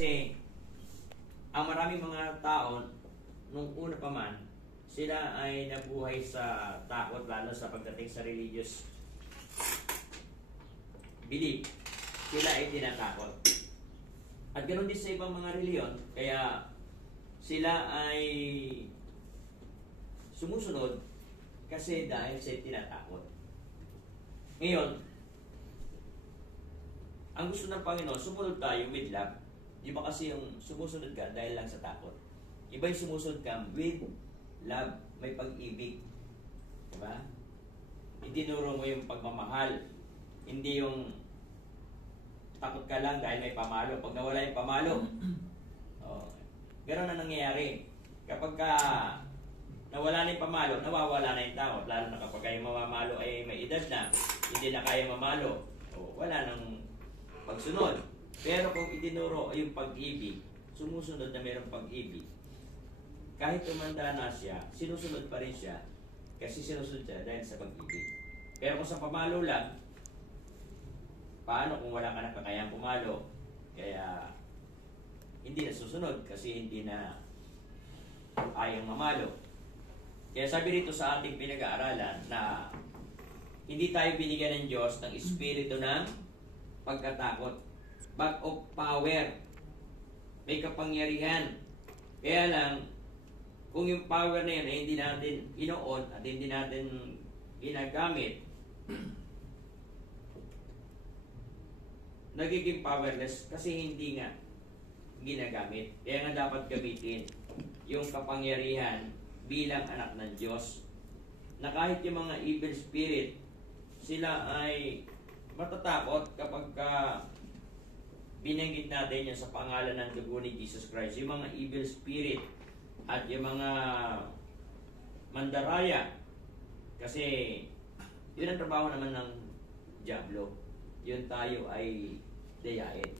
Kasi ang maraming mga tao nung una pa man, sila ay nabuhay sa takot, lalo sa pagdating sa religious belief. Sila ay tinatakot. At ganoon din sa ibang mga reliyon, kaya sila ay sumusunod kasi dahil sa tinatakot. Ngayon, ang gusto ng Panginoon, sumunod tayo with love. Di ba kasi yung sumusunod ka dahil lang sa takot? Iba yung sumusunod ka with love, may pag-ibig. Diba? Itinuro mo yung pagmamahal. Hindi yung takot ka lang dahil may pamalo. Pag nawala yung pamalo, gano'n na nangyayari. Kapag ka nawala na yung pamalo, nawawala na yung takot. Lalo na kapag yung mamamalo ay may edad na, hindi na kaya mamalo, wala nang pagsunod. Pero kung itinuro yung pag-ibig, sumusunod na mayroong pag-ibig, kahit tumanda na siya, sinusunod pa rin siya kasi sinusunod siya dahil sa pag-ibig. Pero kung sa pamalo lang, paano kung wala ka na kakayang pumalo? Kaya hindi na susunod kasi hindi na ayang mamalo. Kaya sabi rito sa ating pinag-aaralan na hindi tayo binigyan ng Diyos ng espiritu ng pagkatakot, but of power. May kapangyarihan. Kaya lang, kung yung power na yun ay hindi natin inoon at hindi natin ginagamit, nagiging powerless kasi hindi nga ginagamit. Kaya nga dapat gamitin yung kapangyarihan bilang anak ng Diyos. Na kahit yung mga evil spirit, sila ay matatakot kapag binanggit natin yan sa pangalan ng dugo ni Jesus Christ. Yung mga evil spirit at yung mga mandaraya. Kasi yun ang trabaho naman ng Diablo. Yun tayo ay dayain.